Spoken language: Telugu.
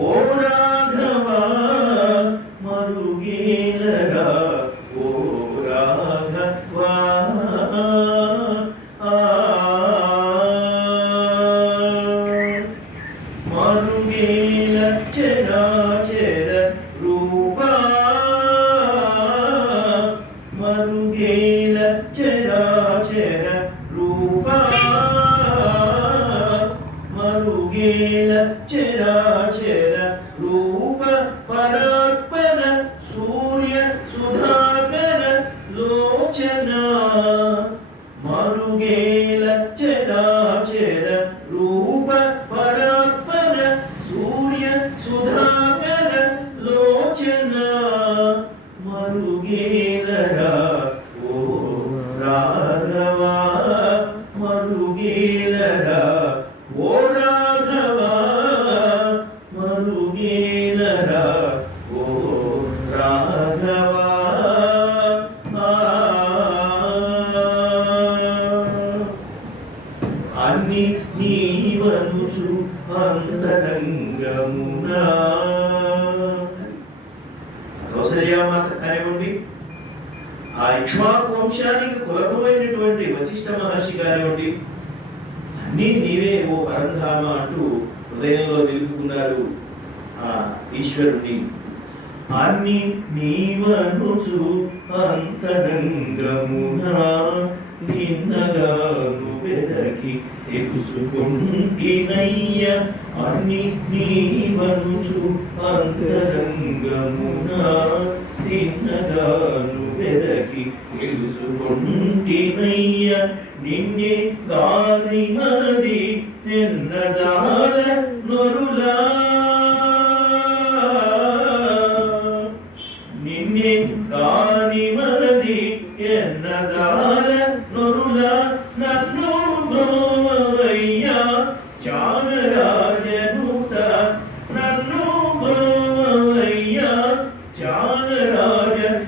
ఓ రాఘవ మరుగేలరా ఓ రాఘవ మరుగేల చరాచర రూపా మరుగేల చరాచర రూపా మరుగేల చరాచర రూప పరాత్పర సూర్య సుధాకర లోచన మరుగేల చరాచర రూప పరాత్పర సూర్య సుధాకర లోచన మరుగేలరా ఓ రాఘవ మరుగేలరా ఓ రాఘవ మరుగేలరా ఓ రాఘవ అన్ని నీవనుచు అంతరంగమునా కౌసల్యామాత కానివ్వండి, ఆ ఇక్ష్వాకు వంశానికి కులకమైనటువంటి వశిష్ఠ మహర్షి కానివ్వండి, అన్నీ నీవే ఓ పరంధామ అంటూ హృదయంలో నిలుపుకున్నారు ఆ ఈశ్వరుణ్ణి. అన్ని నీవనుచు అంతరంగమునా నిన్నగాను వెదకి తెలుసుకుంటినయ్య. అన్ని నీవనుచు అంతరంగమునా నిన్నగాను వెదకి తెలుసుకుంటినయ్య. నిన్నే గాని మనది నిన్నదాల నొరులా నిన్నే గాని మనది ఎన్నదాల నొరుల నన్ను బ్రోవయ్యా చానరాజనుత నన్ను బ్రోవయ్యా చానరాజనుత